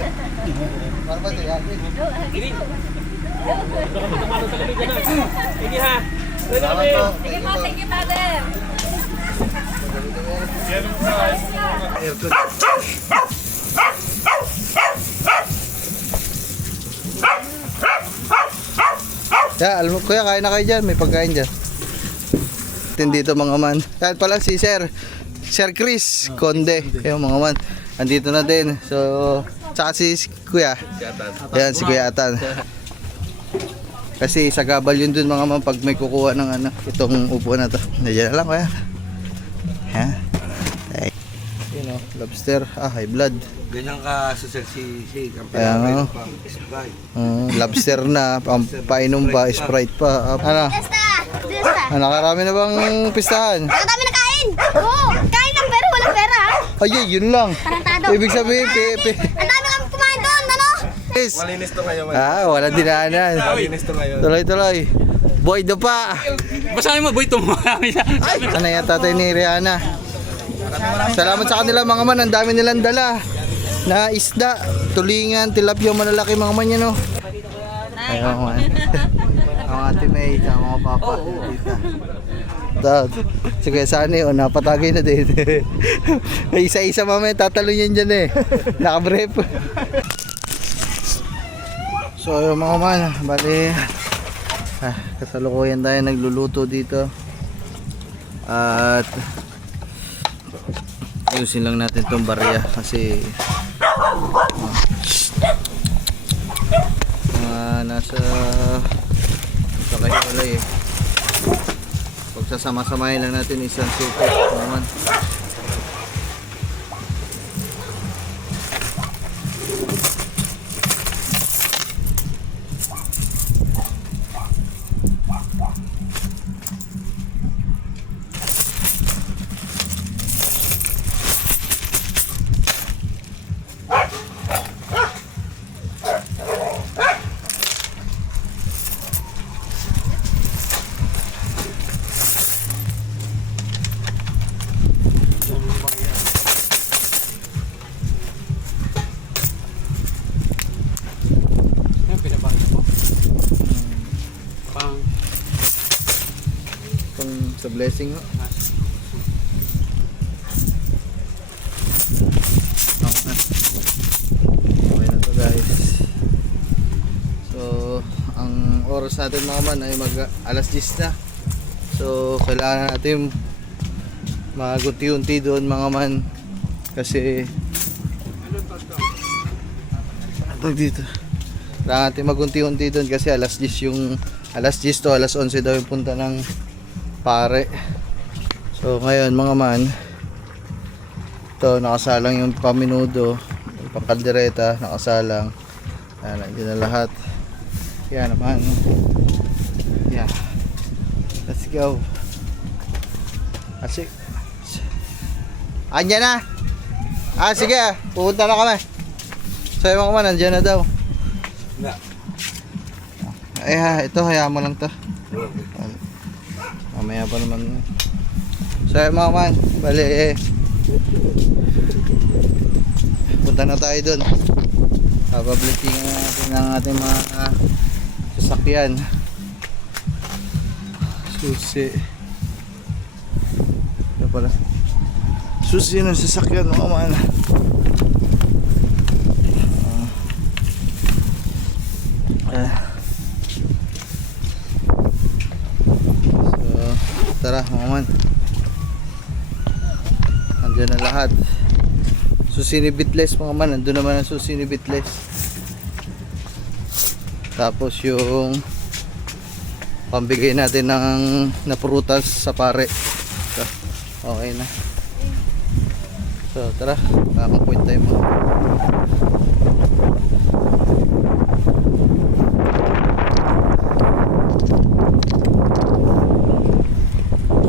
Para ba ito yan? Sige. Baka matumalo sa lamig na. Sige ha. Salamat po. Sige po, thank you, Father. Aircon. Alam mo kuya, kain na kayo dyan. May pagkain dyan. Dito mga man. Kahit pala si Sir Chris Conde. Yung mga man. Andito na din. So, tsaka si Kuya. Ayan, si Kuya Atan. Kasi sa gabal yun dun mga man pag may kukuha ng ano, itong upo na to. Nandiyan na lang kuya. Ayan. Ay. Yun o, lobster. High blood. Ganyan ka sa sexy shake. Ang Ayan, pinapay pang Sprite. Lobster na, painom pa, Sprite pa. Ano? Fiesta. Nakarami na bang pistahan? Nakadami na kain. Oo, kain lang pero walang pera. Ay, yun lang. Tarantado. Ibig sabihin, Ang dami kami kumain doon, ano? Malinis to ngayon. wala dinaanan. Malinis to ngayon. Tuloy-tuloy. Boy, do pa. Basahin mo, boy, tumami na. Ano yan, tatay ni Rihanna? Salamat sa kanila mga man. Ang dami nilang dala. Na isda, tulingan, tilapia, malalaki mga man yan, no? Ayaw man. Ang ate May, ang mga papa. Sige, saan eh, napatagay na din. Isa-isa mamaya, tatalo yan dyan eh. Nakabrep. So ayun mga man, bali kasalukuyan tayo nagluluto dito. At ayusin lang natin tong barya kasi nasa kahiwalay eh. Pagsasama-samahin lang natin isang suko naman. Sa blessing no? Okay na to guys. So ang oras natin mga man ay alas 10 na. So kailangan natin magunti-unti doon mga man. Kasi dito kailangan natin magunti-unti doon kasi alas 10 yung alas 10 to alas 11 daw yung punta ng pare. So ngayon mga man, ito nakasalang yung paminudo, yung pakaldereta nakasalang. Nandiyan na lahat. Yan naman. Yeah. Let's go. Asik. Andyan na. Sige, pupunta na kami. So yung mga man, andyan na daw. Ito hayaan mo lang to. Mamaya pa naman. So mga man, bali punta na tayo dun. Papabliting natin ang ating mga sasakyan. Susi. Ito pala. Susi ng sasakyan mga man. Tara mga man, andyan na lahat. Susi ni Bitless mga man, andun naman ang susi ni Bitless. Tapos yung pambigay natin ng prutas sa pare. So, okay na. So tara, nakaka-point tayo mo.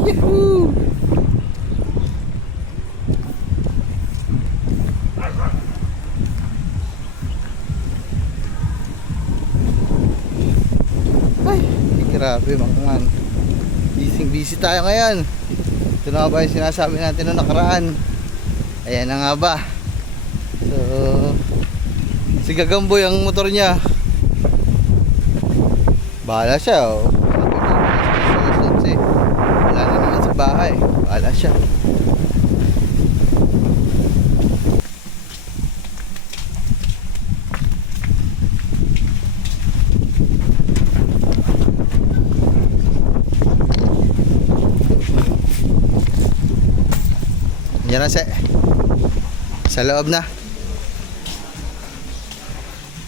Yahoo! Ay, grabe mga man. Busy tayo ngayon. Ito na ba yung sinasabi natin noong nakaraan? Ayan na nga ba. So Si Gagamboy ang motor niya. Bahala siya, oh. Wala na naman sa bahay. Bahala siya. Yan na sa loob na.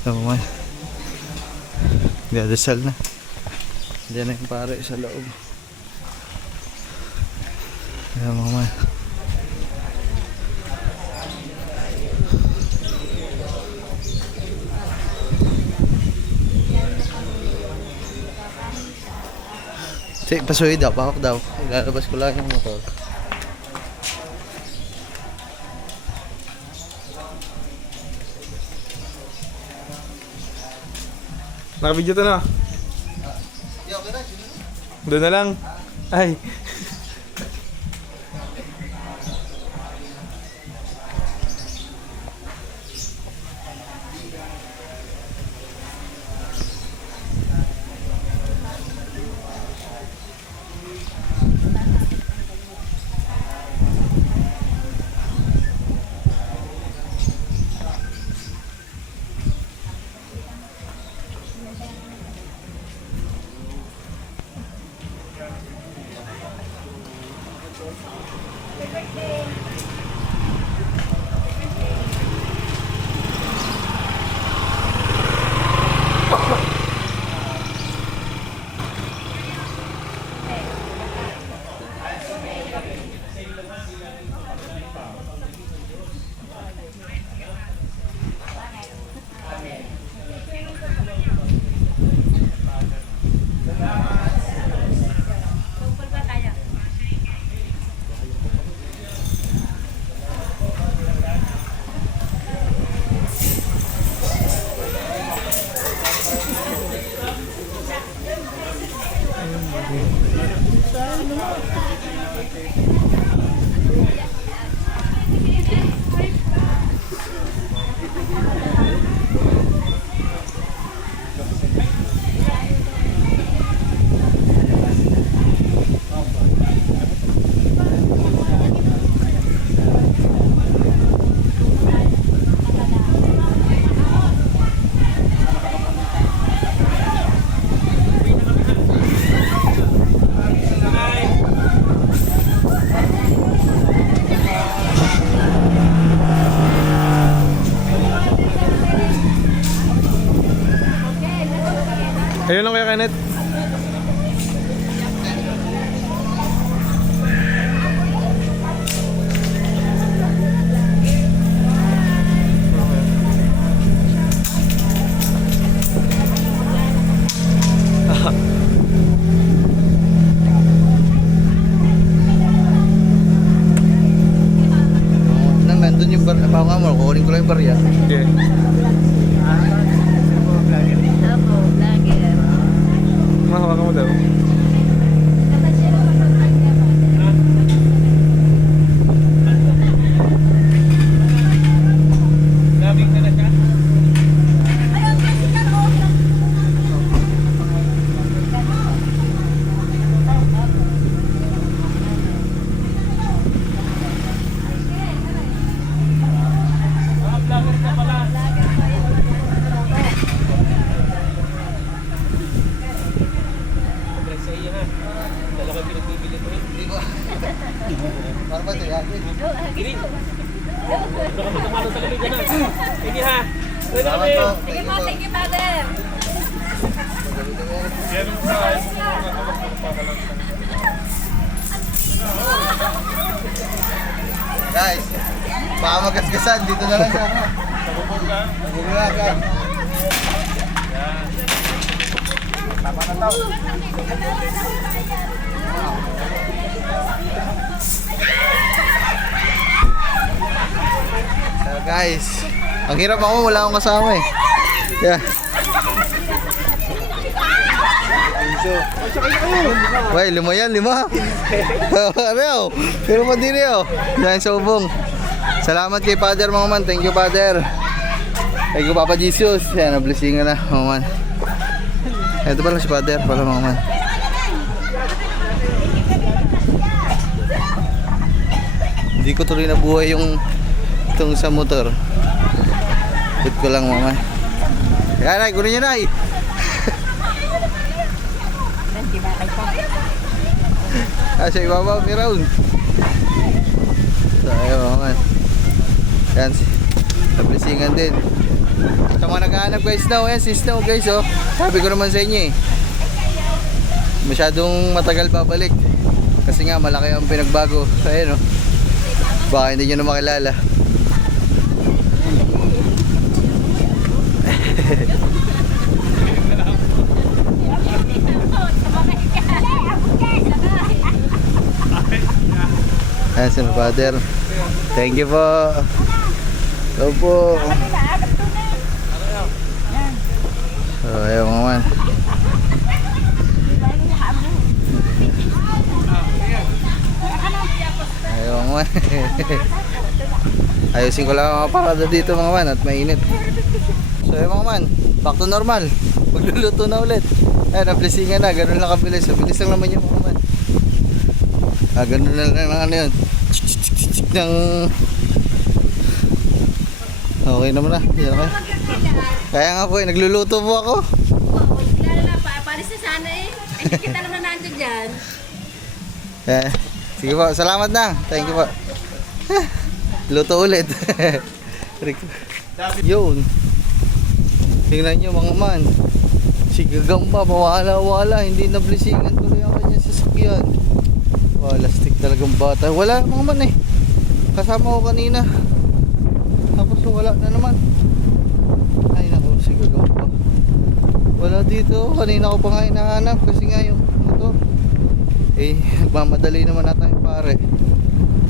Naman. Dadasal na. Diyan na yung pare sa loob. Ayan mga man. Sige, pasuhi daw. Pakok daw. Ilalabas ko lang yung motor. Naka-video to na. Doon na lang. Ay. Ayun lang Kuya Kenneth. Nandun yung bar, baka mo, kukunin ko lang yung barya. Okay. Opo, vlogger. Mahawakan mo daw. Daming na siya. Vlogger ka pala. Congrats sa iyo ha. Dala ko pinagbibili ko eh. Hindi ko. Para ba ito yan? Gini. Baka matumalo sa lamig na. Sige ha. Pwede Salamat kami. po. Sige po, thank you, Father. Guys, baka magasgasan. Dito na lang siya. Nabubog na guys. Tama na tao. So guys, ang hirap ako, wala akong kasama eh. Yeah. Wey, 5 yan, 5. Ano? Pero pa din yun. Yan sa ubong. Salamat kay Father mga man. Thank you, Father. Ay ko Papa Jesus. Yan, nablisingan na mga man. Ito pala si Father pala mga man. Hindi ko tuloy nabuhay yung itong sa motor. Put ko lang mga man. Yan ay, kunin nyo na ay. Siya ibabaw ni Raul. So ayun mga man. Yan, nablisingan din. Sa mga naghahanap guys Snow, yan si Snow guys oh. Sabi ko naman sa inyo eh, masyadong matagal babalik. Kasi nga malaki ang pinagbago. Ayun oh. Baka hindi nyo na makilala. Ayan si Father. Thank you po. Ito po. So ayun mga man. Ayun mga man. Ayusin ko lang ang mga parada dito mga man at mainit. So ayun mga man, back to normal. Magluluto na ulit. Ayun, nablisingan na, ganun lang kabilis. Bilis lang naman yung mga man. Ganun na lang ano yun. Ng okay naman na. Okay. Kaya nga po nagluluto po ako. Lalo na pa, paris na sana eh. Ay, kita naman nandun dyan. Sige po, salamat na. Thank you po. Luto ulit. Yun. Tingnan nyo mga man. Si Gagamba, mawala-wala. Hindi nablisingan tuloy ang kanyang sasakyan. Wala, stick talagang bata. Wala mga man eh. Kasama ko kanina. Tapos wala na naman. Ay naku, si Gagamba. Wala dito. Kanina ko pa nga hinahanap kasi nga yung motor. Eh, nagmamadali naman natin yung pare.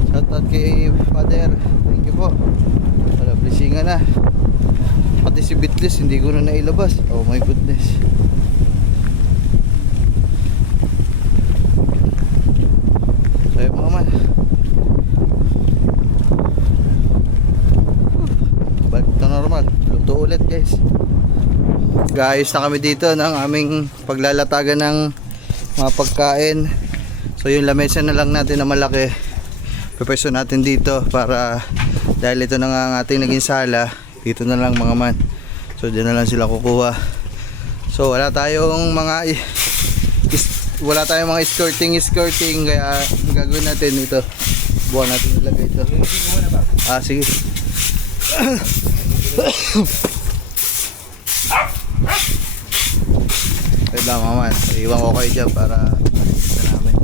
Shoutout kay Father. Thank you po. Wala, blisingan na. Pati si Bitlis, hindi ko na nailabas. Oh my goodness. So yun mga man. Balik na normal. Luto ulit guys. Guys, na kami dito ng aming paglalatagan ng mga pagkain. So yung lamesa na lang natin na malaki, pepeso natin dito para dahil ito na nga ang ating naging sala, dito na lang mga man. So dyan na lang sila kukuha. So wala tayong mga escorting kaya ang gagawin natin ito, buwan natin ilagay ito. Sige. Wait lang mga man, iwan ko kayo dyan para makikita namin.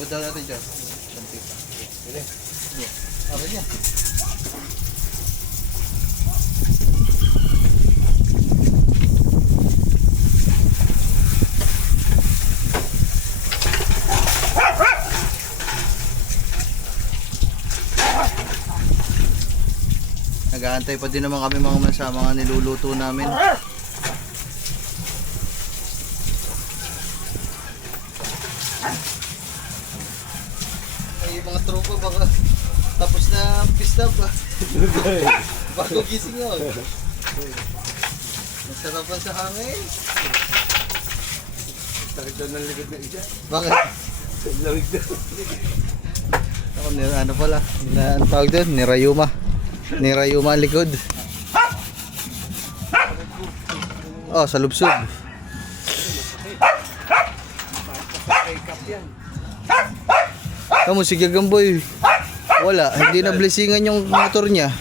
Buta natin dyan. Pwede? Okay niya. Nag-aantay pa din naman kami mga man sa mga niluluto namin. Ay, mga tropa baka tapos na pista pa. Bago gising yun. Masarapan sa hangin. Takit daw ng likod na isa. Bakit? Lawig daw. Ako, ano pala? Ano tawag doon? Nirayuma. Nirayuma ang likod. Oh, sa lubsob. Kamu si Gagamboy. Wala, hindi na blessingan yung motor niya.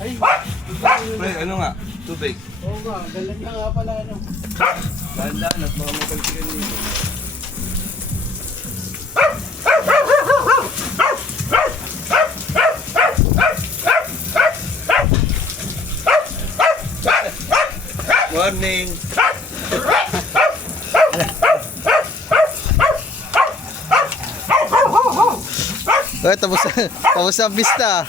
Pre, ano nga? Tubig. Oo nga, galang na nga pala ano. Dahan-dahan at mga magalsikan dito. Morning. Ay, tapos ang pista.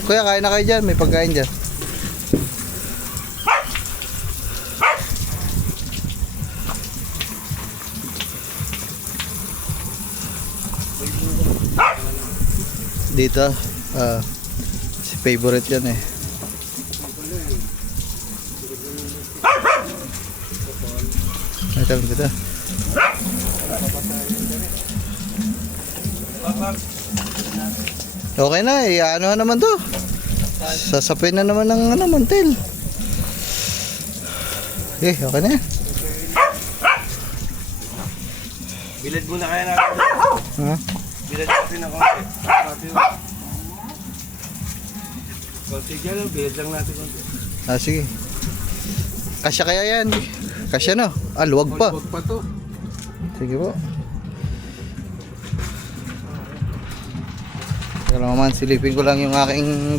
Kuya, kain na kayo dyan. May pagkain dyan. dito. Si favorite yan eh. Ito. Okay na eh, ano naman to? Sasapin na naman ng mantel. Okay na yan. Bilad muna kaya natin. Ha? Bilad natin ng konti. Konti dyan, bilad lang natin konti. Sige. Kasya kaya yan? Kasya no? Luwag pa. Huwag pa to. Sige po. Pero man, silipin ko lang yung aking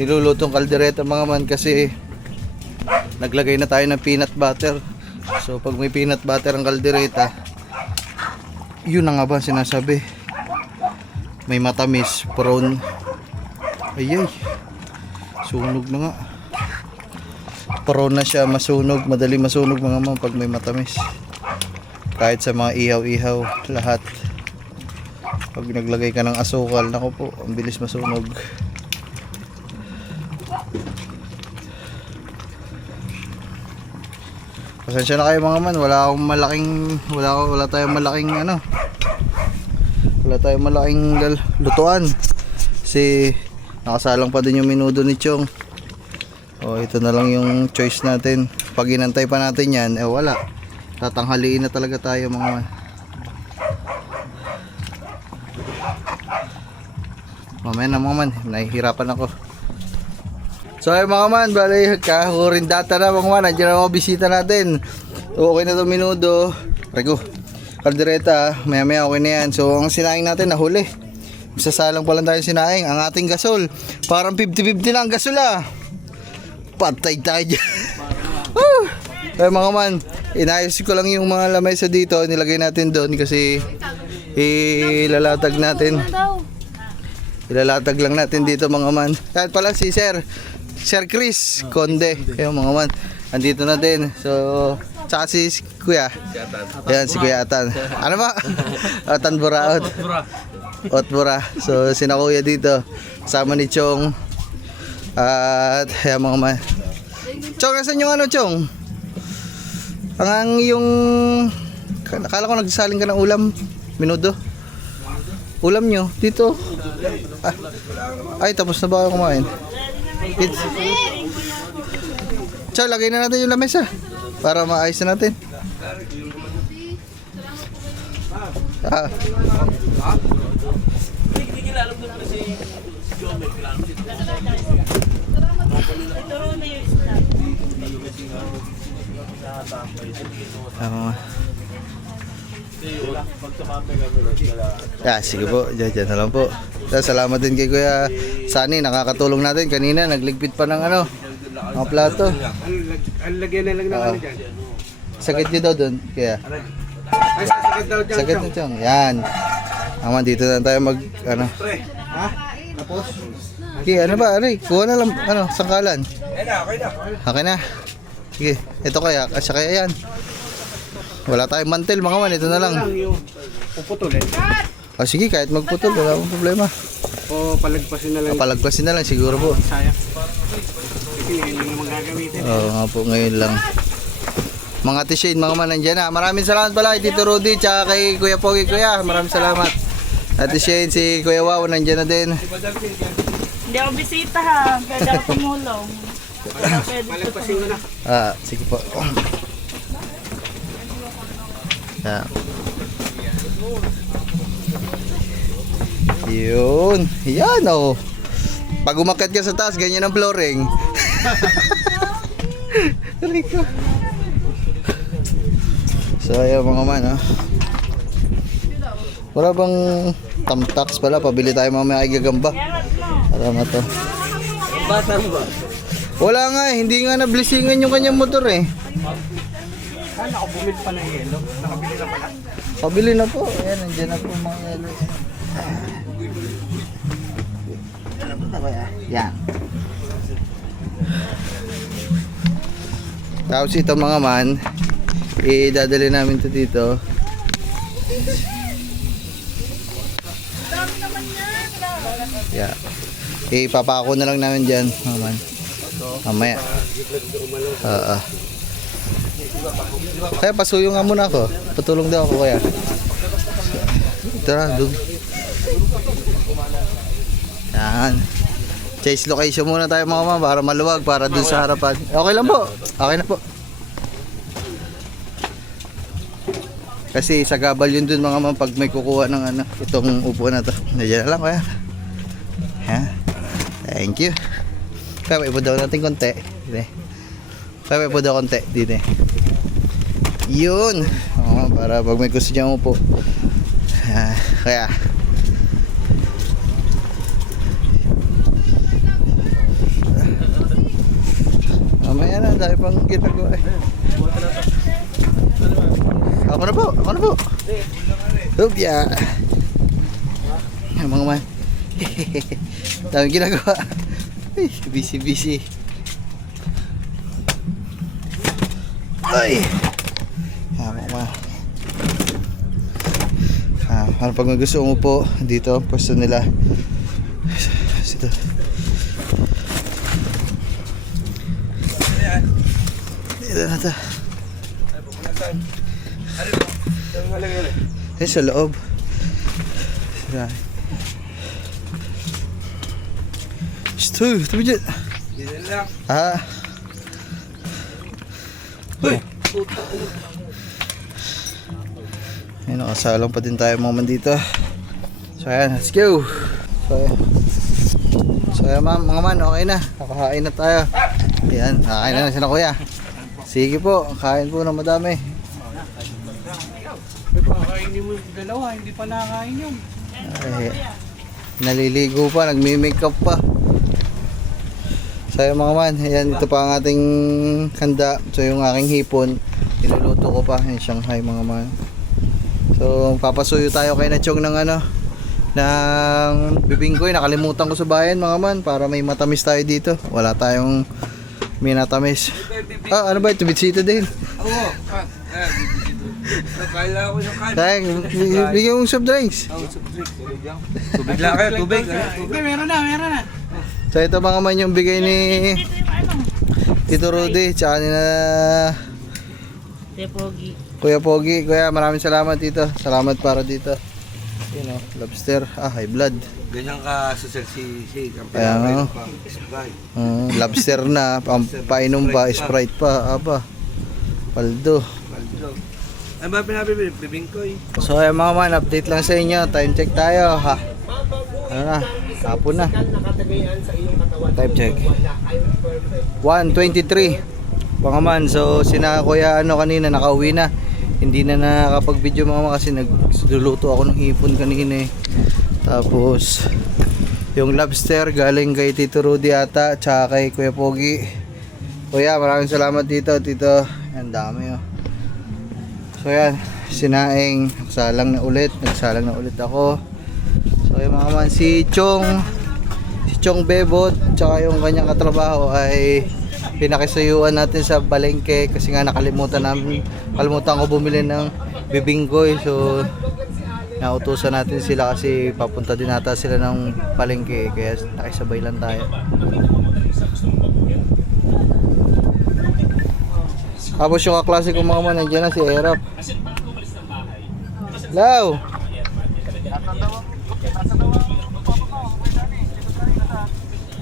nilulutong kaldereta mga man kasi naglagay na tayo ng peanut butter. So pag may peanut butter ang kaldereta, yun na nga ba sinasabi, may matamis, prawn. Ayay, sunog na nga. Prawn na siya, masunog, madali masunog mga man pag may matamis. Kahit sa mga ihaw-ihaw, lahat. Pag naglagay ka ng asukal, nako po, ang bilis masunog. Pasensya na kayo mga man, wala tayong malaking lutuan. Kasi nakasalang pa din yung minudo ni Chong. Ito na lang yung choice natin. Pag inantay pa natin yan, wala. Tatanghaliin na talaga tayo mga man. Mamaya na mga man, nahihirapan ako. So ay mga man, bali kahurin data na mga man, nandiyan na mga bisita natin. Okay na itong minudo. Rego, kaldereta, maya maya okay na yan. So ang sinaing natin nahuli. Sasalang pa lang tayo sinaing. Ang ating gasol, parang 50-50 na ang gasol ah. Patay tayo dyan. Ay mga man, inayos ko lang yung mga lamesa dito, nilagay natin doon kasi ilalatag lang natin dito mga man. Kahit pala si Sir Chris Conde, yung mga man, andito na din. So tsaka si Kuya, ayan si Kuya Atan. Ano ba? Atan Buraot. Otbura. So sina Kuya dito, kasama ni Chong. At ayan mga man. Chong, nasan yung ano Chong? Ang yung akala ko nagsasaling ka ng ulam, minudo. Ulam nyo dito. Ay, tapos na ba kayo kumain? Chow, lagay na natin yung lamesa para maayos na natin. Sige po, dyan na lang po. Salamat din kay Kuya Sunny, nakakatulong natin. Kanina nagligpit pa ng mga plato. Ang lagyan na lang ng ano dyan. Sakit nyo daw doon, kaya. Ay, sasakit daw dyan. Sakit nyo dyan, yan. Dito na tayo Ha? Tapos? Okay, ano ba, Aray? Kuha na lang, sangkalan. Okay na. Okay na. Sige, ito kaya, kasya kaya yan. Wala tayong mantel mga man, ito na lang. Puputulin. Sige, kahit magputol, wala akong problema. O palagpasin na lang. Palagpasin na lang siguro po. Sayang. Kasi ngayon lang naman gagamitin. Oo nga po, ngayon lang. Mga T-Shane, mga man, nandiyan na. Maraming salamat pala kay Tito Rudy, tsaka kay Kuya Pogi, Kuya. Maraming salamat. Ate Shane, si Kuya Wow, nandiyan na din. Hindi ako bisita ha. Pwede ako tumulong. Palagpasin ko na. Sige po. Yun. Yan oh. Pag umakyat ka sa taas, ganyan ang flooring. Rico. So ayan mga man Wala bang tamtax pala? Pabili tayo mamaya kay Gagamba. Para na to. Bata mo ba? Wala nga hindi nga na-blessingan yung kanyang motor eh. Nakabumit pa ng yelo. Nakabili na pala. Pabili na po. Ayan, nandiyan na po mga yelo. Yan. Tapos ito mga man, idadali namin ito dito. Yeah. Ipapako na lang namin dyan. Mamaya. Kaya pasuyo nga muna ako. Patulong daw ako kaya. Tara, dug. Yan. Chase location muna tayo mga mama para maluwag, para dun sa harapan. Okay lang po. Okay na po. Kasi sa gabal yun dun mga mama pag may kukuha ng ano, itong upo na to. Nandiyan na lang kaya. Yan. Thank you. Kaya may ipo daw natin konti. Kaya may ipo daw konti dito. Yun. Para pag may gusto dyan upo. Kaya mamaya na, dahil pang ginagawa eh. Ako na po. Hup, ya. Mga man. Dami ginagawa. Ay, busy. Ay. Mga man. Ano pag may gusto umupo dito, pwesto nila. Dito. Dito na ito. Ay, sa loob. Ito, tabi dyan. Dito lang. Uy! Ayun, nakasalang pa din tayo mga man dito. So ayan, let's go. So ayan mga man, okay na. Nakakain na tayo. Ayan, kakain na sila kuya. Sige po, kain po ng madami. Pakainin mo yung dalawa, hindi pa nakakain yun. Ay, naliligo pa, nagmi-makeup pa. So ayan mga man, ayan, ito pa ang ating handa. So yung aking hipon, niluluto ko pa yung Shanghai mga man. So papasuyo tayo kay Nachong ng ano, ng bibingkoy. Nakalimutan ko sa bayan mga man, para may matamis tayo dito. Wala tayong minatamis. Ano ba ito? Bitsita din. Oo. Nakala ko yung kanin. Kaya, bigyan mong soft drinks. Tubig lang kayo, tubig. Okay, meron na. So ito mga man yung bigay ni Tito Rudy, tsaka ni na Kuya Pogi. Kuya, maraming salamat dito. Salamat para dito. You know, lobster. High blood. Ganyan ka sa si Ayan, lobster na, painom pa, Sprite pa, paldo. Ay ba pinabibili? Bibingkoy. So ay mga man, update lang sa inyo. Time check tayo ha. Ano na? Hapon na. Time check 1:23 mga man. So sina kuya ano kanina nakauwi na. Hindi na nakapag-video mga man kasi nagluluto ako ng hipon kanina eh. Tapos yung lobster galing kay Tito Rudy ata, tsaka kay Kuya Pogi. Kuya, maraming salamat dito, Tito. Ang dami oh. So yan, sinaing, nagsalang na ulit ako. So yung mga man, si Chong Bebot, tsaka yung kanyang katrabaho ay pinakisayuan natin sa palengke kasi nga kalimutan ko bumili ng bibingkoy. So nautusan natin sila kasi papunta din ata sila ng palengke, kaya nakisabay lang tayo. Tapos yung kaklase kong mga man, nandiyan na si Erap. Hello!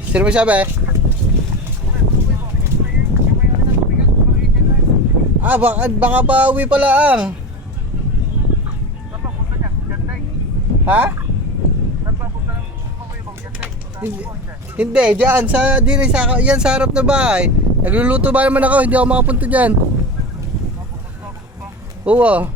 Sino mo sabi? Baka bawi pala ang. Ha? Hindi, diyan sa yan sa harap na bahay. Nagluluto ba naman ako, hindi ako makapunta diyan. Oo.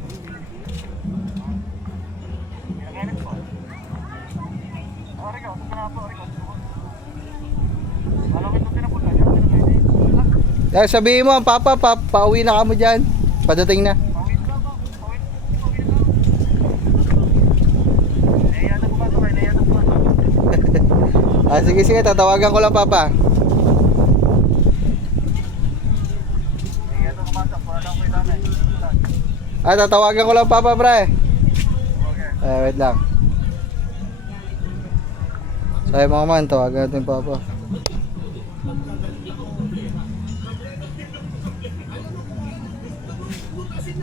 Kaya sabihin mo, Papa, pauwi na kamo diyan. Padating na. Sige, tatawagan ko lang, Papa. Tatawagan ko lang, Papa, pre. Wait lang. Kaya mga man, tawagan natin papa.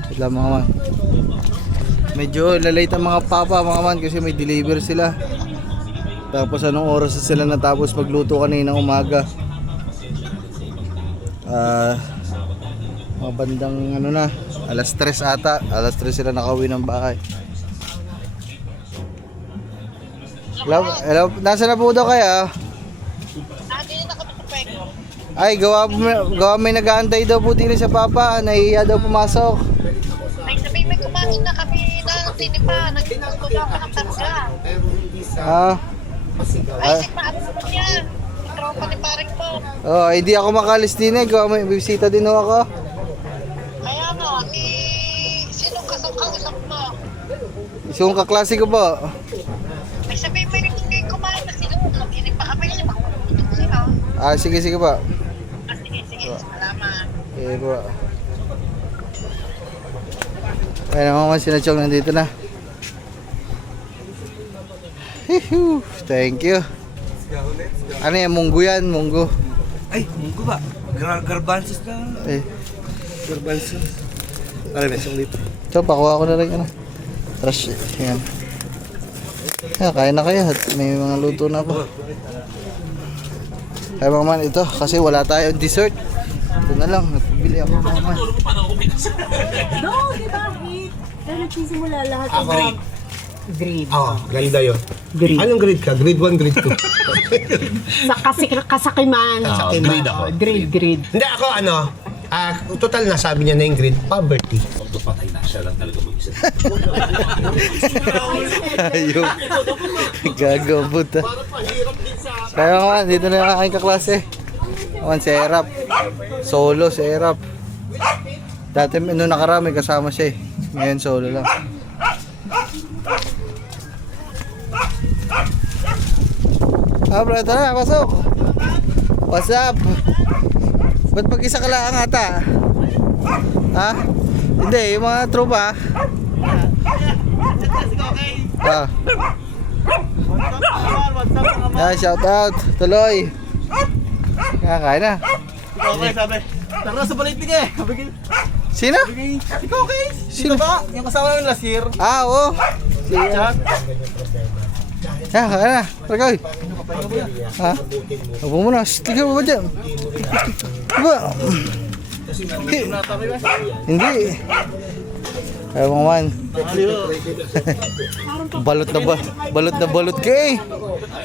Sila mga man. Medyo lalate ang mga papa mga man kasi may deliver sila. Tapos anong oras na sila natapos magluto kaninang umaga? Mga bandang ano na, alas 3 ata. Alas 3 sila nakauwi ng bahay. Hello, nasa na po daw kaya? Ay, gawa may nag-aantay daw po din sa papa. Nahihiya daw pumasok. Ay, sabi may kumain na kami na tinipa. Nagtutulog ako ng targa. Ay, sigmaan naman yan. Tropa ni paring po. Oh, hindi ako makalis din eh. Gawa may bisita din ho ako. Kaya nga, sinong kausap mo? Isang kaklase ko po. Ay, sabi may kumain na sila. Tinipa kami siya. Makutulog sila. Sige po. Sige. Salamat. Okay po. Kaya naman si Nachong nandito na. Hihu, thank you. Ano yan? Munggo yan? Munggo. Ay, munggo ba? Garbanzos na. Garbanzos. Ano na, isang lito. Ito, pakuha ko na rin. Ano. Trash. Yan. Kaya na kayo. May mga luto na ako. Kaya mga man, ito. Kasi wala tayong dessert. Ito na lang. Napibili ako mga man. No, di ba? Pero nagsisimula lahat ng mga grade. Oo, ganda yun. Anong grade ka? Grade 1, grade 2? Sa kasakiman. Grade ako. Grade. Hindi ako total na sabi niya na yung grade, poverty. Ayun. Gagabot ah. Kaya mga man, dito na yung aking kaklase. Man, si Erap. Solo si Erap. Dati nung nakarami kasama siya eh. Ngayon solo lang. Bro, tara, pasok. What's up? Ba't pag-isa ka lang ata? Ha? Hindi, yung mga tropa. Shout out, tuloy. Kain na. Okay, sabi. Tara sa balitig eh. Sino? Ikaw, okay? Sino ba? Yung kasama namin last year. Oo. Chat. Kain na. Tara, ha? Upo muna. Tigil mo ba dyan? Diba? Hindi. Ayaw mga man. Balot na balot ka eh.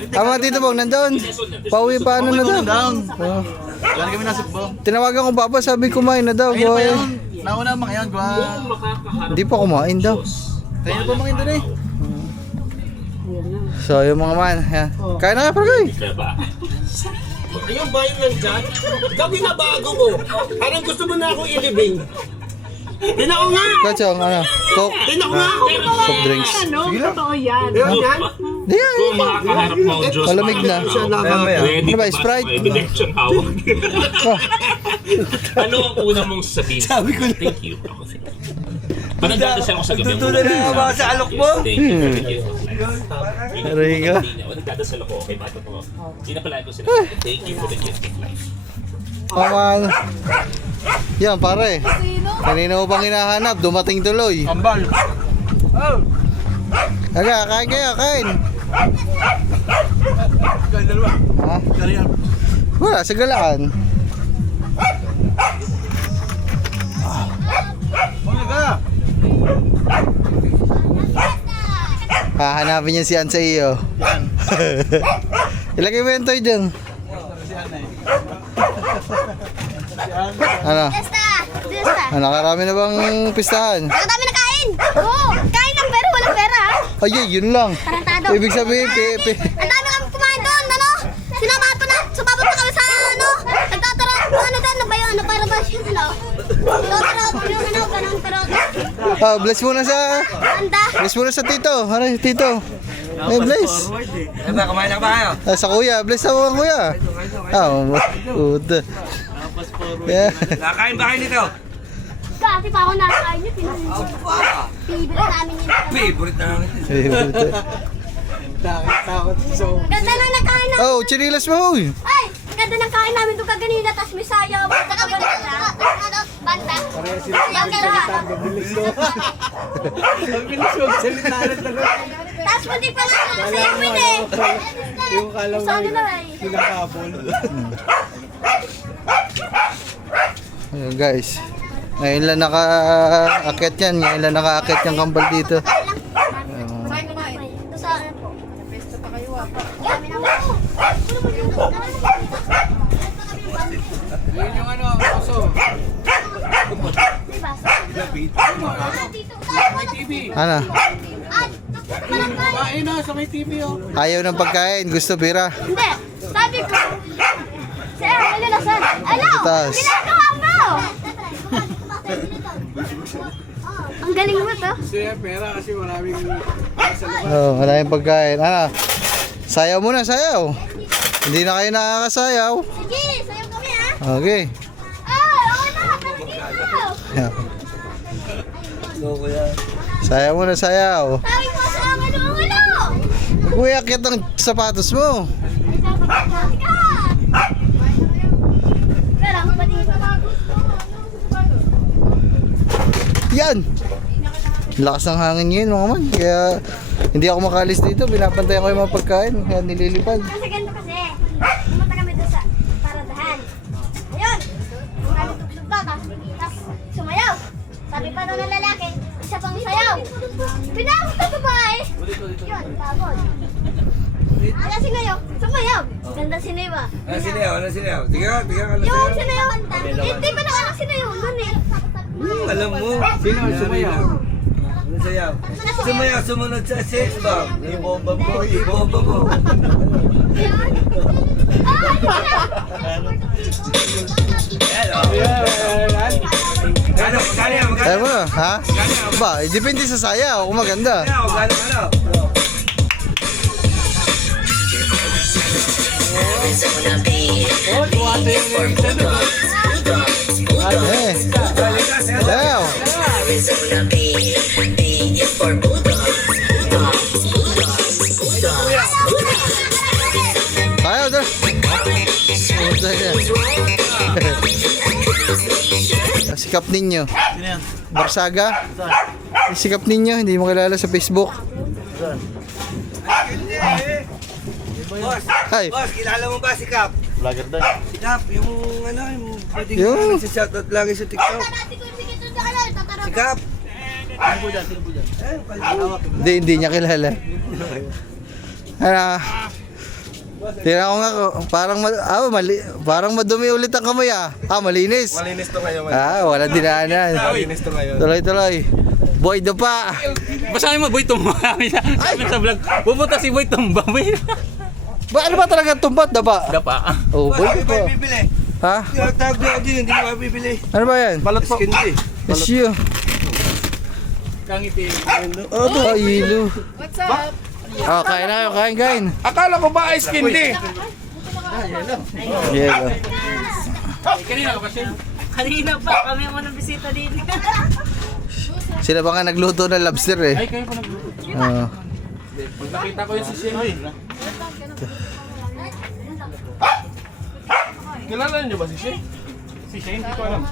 Tama dito bang nandun? Pauwi pa ano na daw? Lagi kami nasa Cebu. Tinawagan ko papa, sabi kumain na daw. Ayun pa Boy. yun. Nauna mga yan, gwa. Hindi pa kumain daw. Kaya pa mga doon eh. So yung mga man, yan. Kain na ka paragay. Yung bayan lang dyan, gabi na bago mo. Parang gusto mo na akong ilibing. Tinako nga! Kachong, ano? Coke? Tinako nga ako! Soft drinks. Ano? Totoo yan. Yan, yan. Di yan. Makakaharap mo ang Diyos. Malamig na. Ready Ano ba, to pass Sprite? my election hawak. Oh, Ano ang una mong sabihin? Sabi ko thank you. Ako sige. Nagdadasal ako sa gabi. Nagdududa na ba sa alok mo? Thank you. aray ka. Nagdadasal ako. Okay, bata po. Sinapalaan ko sila. Thank you for the gift of life. Paman. Yan pare. Kanina mo pang hinahanap, dumating tuloy. Kambal. Aga, kain kayo, kain. Kain dalawa. Ha? Kariyan. Wala, sa galaan. Mga ka. Hahanapin niya si Ann sa iyo. Ilagay mo yung toy dyan. Ano? Desta! Nakarami na bang pistahan? Nakadami na kain! Oo! Kain lang pero walang pera ha! Ay, yun lang. Tarantado! Ibig sabihin, pepe. Ang dami kami kumain doon! Ano? Sumabot pa kami sa ano? Nagtatarot! Ano doon? Ano ba yun? Ano para ba siya sila? Nagtatarot! Yung ano? Ganang tarot! Bless muna sa... Anda! Bless muna sa tito. Ano, tito? Bless. Ano ba, kumain na ba kayo? Sa kuya. Bless sa kuya. Puta. Yeah. Nakain ba kayo nito? Kasi pa ako nakain niyo. Favorite namin yun. Favorite na lang. Takot so. Ang ganda ng nakain namin. Oh, chinilas mo. Uy. Ay! Ang ganda ng kain namin doon kaganina, tapos may sayaw. Basta ka ganina. Banda. Pareha sila Sayaw ka na. mabilis ko. Mabilis ko salita na talaga. Tapos hindi pa lang. Sayaw mo din. Yung kala mo Sabi na ay. kinakapon. Ayun guys. Ngayon lang naka-akit yan. Ngayon lang naka-akit yung kambal dito. Sa ano po? Pesta pa kayo pa. Kami naman po. Yun yung ano, aso. Ano? Kain na sa may TV oh. Ayaw ng pagkain. Gusto bira. Hindi. Sabi ko. Sir, wala na sir. Hello! Taas. Ginagawa mo! Ang galing mo to. Kasi pera kasi maraming Oh, wala yung pagkain. Ano? Sayaw muna, sayaw. Hindi na kayo nakakasayaw. Sige, sayo kami ha. Okay. Ah, okay na. Tara dito. Sayaw muna, sayaw. Sabi mo sa amin ulo. Kuya, akit ang sapatos mo. Pero ang pati Yan! Lakas ng hangin ngayon mga man. Kaya hindi ako makalis dito. Binapantayan ko yung mga pagkain. Kaya nililipad. Kasi ganito kasi. Pumunta kami doon sa paradahan. Ayun. Ang kami tuklog ba? Tapos sumayaw. Sabi pa doon ng lalaki, isa pang sayaw. Pinakot na babae. Yun, pagod. Ala sinayaw. Sumayaw. Ganda sinayaw. Ano sinayaw? Tiga ka lang Yung sinayaw. Hindi pa na sinayaw. Doon eh. Alam mo. Sino ang sumayaw? Ano sayaw? Sumayaw, sumunod sa sex bomb. Ibomba mo, ibomba mo. Ano, magkano yan? Magkano? Sayaw mo na, ha? Ba, depende sa sayaw. Kung maganda. Magkano? Eh. Sayaw. Sayaw, doon. Sikap ninyo. Barsaga. Sikap ninyo, hindi mo kilala sa Facebook. Ay, Boss, kilala mo ba si Cap? Vlogger doon. Si Cap, yung ano, yung pwedeng Yung- shoutout lagi sa TikTok. Si Cap. Sino po dyan? hindi niya kilala. Tingnan ko nga, parang madumi ulit ang kamay ah. Malinis. Malinis to kayo. Wala dinaanan. Malinis to kayo. Tuloy. Boy pa. Basahin mo, Boy Tumba. Sabi sa vlog, pupunta si Boy Tumba. Ba, ano ba talaga tumbat na ba? Dapa. Oh, Boss, boy hindi pa. ba bibili? Ha? Tinatawag niyo ako din, hindi ko bibili. Ano ba yan? Balot po. Skin eh. It's you. Kangiti. Oh, ilo. What's up? Kain na kayo, kain. Akala ko ba ice candy? Yelo. Kanina ka ba siya? Kanina pa, kami mo ng bisita dito. Sila pa nga nagluto ng lobster eh. Ay, kayo pa nagluto. Oo. Pag nakita ko yung si Shay. Kilala niyo ba si Shay? Si Shay, hindi ko alam.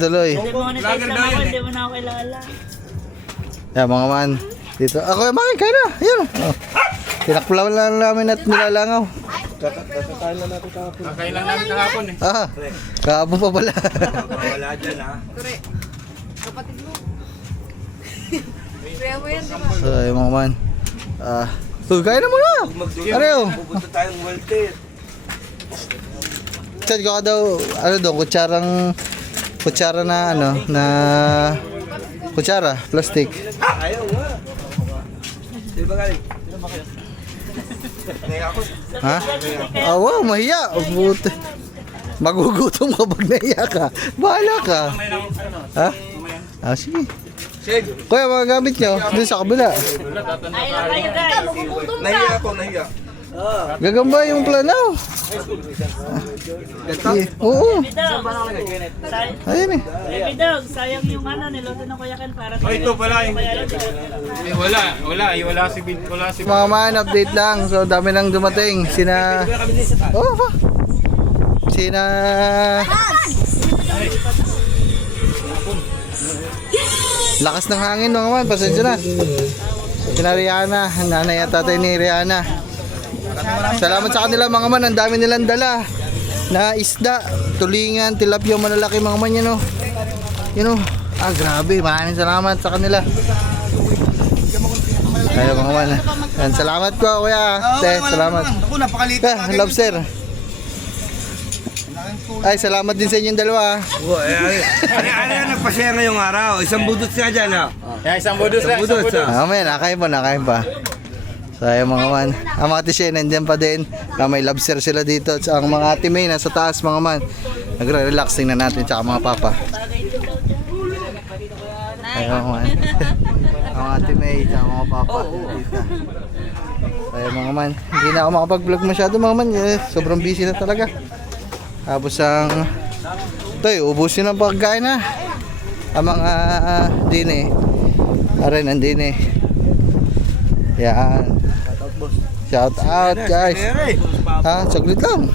Tuloy. Demonetize na ako, hindi mo na ako kilala. Yan mga man. Dito. Ako yung kain na. Ayan. Oh. Tinakplaw lang namin at nilalangaw. Kakain lang namin kahapon eh. Kahapon pa pala. Wala dyan ha. So, yung mga man. Kain na muna. Ano yun? Pupunta tayong Walter. Chat ko daw, kutsara na kutsara, plastic. Ayaw nga. Di ba galing? Naya ako. Ha? Wow, mahiya. Buti. Magugutom ka pag nahiya ka. Bahala ka. Ha? Sige. Kuya, mga gamit nyo, dun sa kabila. Ayun lang kayo guys. Nahiya ako, nahiya. Gagamba yung plano. Oo. Ayun eh. Bidog, sayang yung niloto ng Kuya Ken para Ito pala yung... Wala si Mga man, update lang. So, dami nang dumating. Sina... Oh, pa. Sina... Lakas ng hangin mga man. Pasensya na. Sina Rihanna. Nanay at tatay ni Rihanna. Salamat sa kanila mga man. Ang dami nilang dala. Na isda. Tulingan, tilapia, malalaki mga man yan o. Yun o. Ah, grabe. Maraming salamat sa kanila. Ayun mga man. Yan, salamat po kuya. Salamat. Ako, napakaliit. Lobster. Ay, salamat din sa inyong dalawa. Ano yan nagpasaya ngayong araw? Isang budot siya dyan, ha? Isang budos lang. Mamaya, nakain pa. So, ayun mga man. Ang mga tisye, nandiyan pa din. May lobster sila dito. At ang mga ate May, nasa taas mga man. Nagre-relax tingnan natin. Tsaka mga papa. Ayun mga man. Ang ate May, tsaka mga papa. Dito. Ayun mga man. Hindi na ako makapag-vlog masyado mga man. Sobrang busy na talaga. Tapos ang ito, ubusin ang pagkain na. Ang mga dine. Aray ng dine. Yan. Shout out guys. Ha, saglit lang.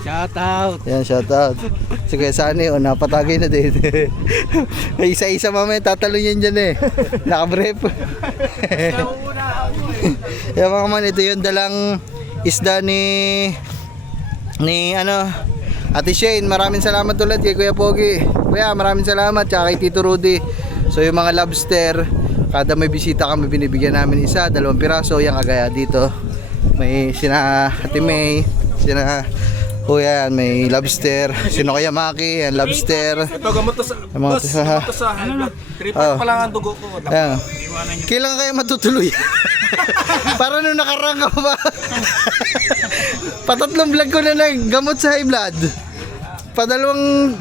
Shout out. Yan, shout out. Sige, Sani, napatagay na din. Isa-isa mamaya tatalon yan dyan eh. Nakabrep. Yan mga man, ito yung dalang isda ni Ate Shane. Maraming salamat ulit kay Kuya Pogi. Kuya, maraming salamat. Tsaka kay Tito Rudy. So yung mga lobster, kada may bisita kami binibigyan namin isa, 2 piraso. Yan kagaya dito. May sina Ate May, sina Kuya, may lobster. Sino kaya Maki, yan lobster. Ito, gamot to sa... Gamot to sa- Gamot to sa... Triple pa lang ang dugo ko. Ayan. Kailan kaya matutuloy? Para nung nakarang ka pa. Patatlong vlog ko na gamot sa high blood.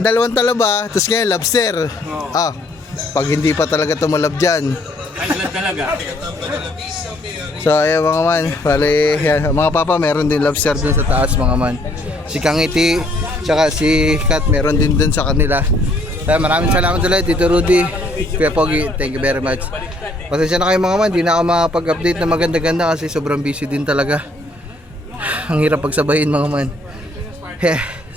Dalawang talaba, tapos ngayon lobster. Ah, pag hindi pa talaga tumalab dyan. So ayan mga man, bali, yan, mga papa meron din lobster dun sa taas mga man. Si Kangiti, tsaka si Kat meron din dun sa kanila. Kaya maraming salamat ulit Tito Rudy, Kuya Pogi, thank you very much. Pasensya na kayo mga man, di na ako makapag-update na maganda-ganda kasi sobrang busy din talaga. Ang hirap pagsabahin mga man.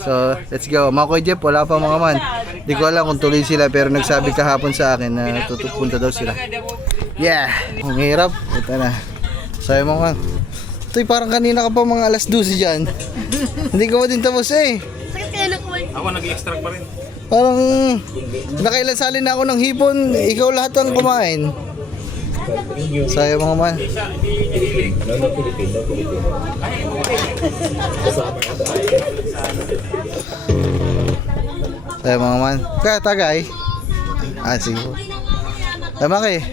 So let's go. Mga Kuya Jeff, wala pa mga man. Di ko alam kung tuloy sila pero nagsabi kahapon sa akin na tutupunta daw sila. Yeah, ang hirap. Ito na. Sabi mo nga, ito'y parang kanina ka pa mga alas 12 dyan. Hindi ko pa din tapos eh. Sakit kayo na kumain. Ako nag-extract pa rin. Parang nakailan salin na ako ng hipon, ikaw lahat ang kumain. Sabi mo nga man. Sabi mo nga man. Kaya tagay. Ah, sige po. Tama kayo.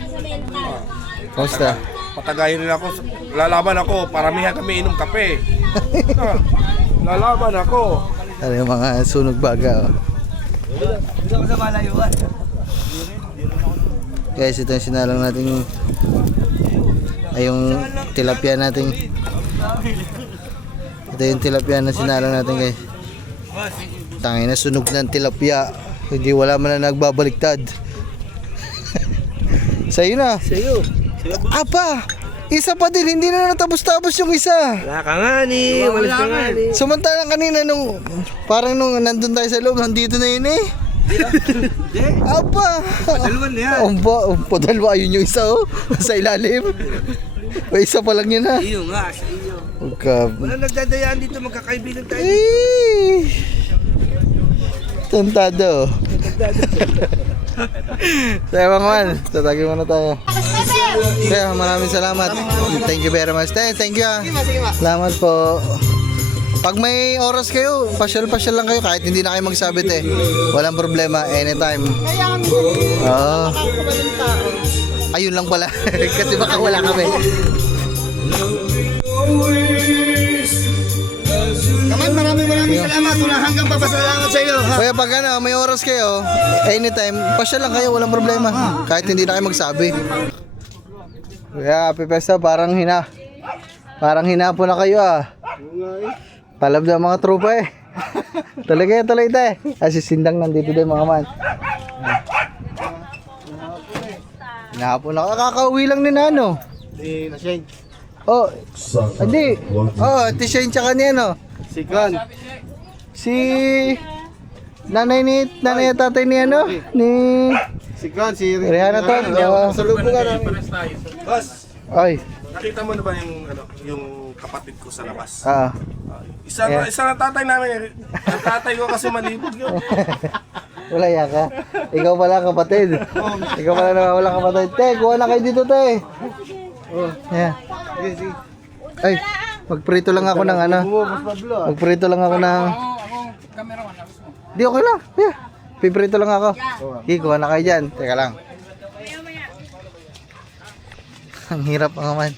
Kamusta? Patagayin nila ako. Lalaban ako. Paramihan kami inom kape. Lalaban ako. Ano yung mga sunog baga. Oh. Guys, ito yung sinalang natin ay yung tilapia natin. Ito yung tilapia na sinalang natin guys. Tangin na sunog ng tilapia. Hindi wala man na nagbabaliktad. Sa'yo na. Sa'yo. Apa! Isa pa din, hindi na natapos-tapos yung isa. Wala ka nga ni. Walis ka nga ni. Samantalang kanina nung parang nung nandun tayo sa loob, nandito na yun eh. Apa! Padalwan na yan. Padalwa, ayun yung isa oh. Sa ilalim. O isa pa lang yun ha. Iyo nga, sa iyo. Huwag Wala nagdadayaan dito, magkakaibigan tayo. Eh! Tantado. Kaya mga man, tatagin muna tayo. Kaya maraming salamat. Thank you very much. Thank you ah. Salamat po. Pag may oras kayo, pasyal-pasyal lang kayo kahit hindi na kayo magsabit eh. Walang problema, anytime. Oo. Ayun lang pala. Kasi baka wala kami. Kaman, maraming salamat. Wala hanggang papasalamat sa iyo. Kaya pag may oras kayo, anytime, pasyal lang kayo, walang problema. Kahit hindi na kayo magsabi. Kuya, Happy Fiesta, parang hinapo na kayo ah. Palab na mga tropa eh. Tuloy tayo. Kasi sindang nandito din mga man. Hinapo na. Kakauwi lang ni Nano. Oh, hindi. Oh, Tishain tsaka niya no. Si nanay at tatay ni ano? Ni Rihanna to. Boss, Ay. nakita mo na ba yung kapatid ko sa labas? Ah. Isa na tatay namin. Ang tatay ko kasi malibog yun. Wala yaka. Ikaw pala kapatid. Ikaw pala nawawala kapatid. Te, kuha na kayo dito, te. Oh, yeah. Ay, magprito lang ako ng ano. Magprito lang ako ng... Di, okay lang. Yeah. Piprito lang ako. Okay, kuha na kayo dyan. Teka lang. Ang hirap mga man.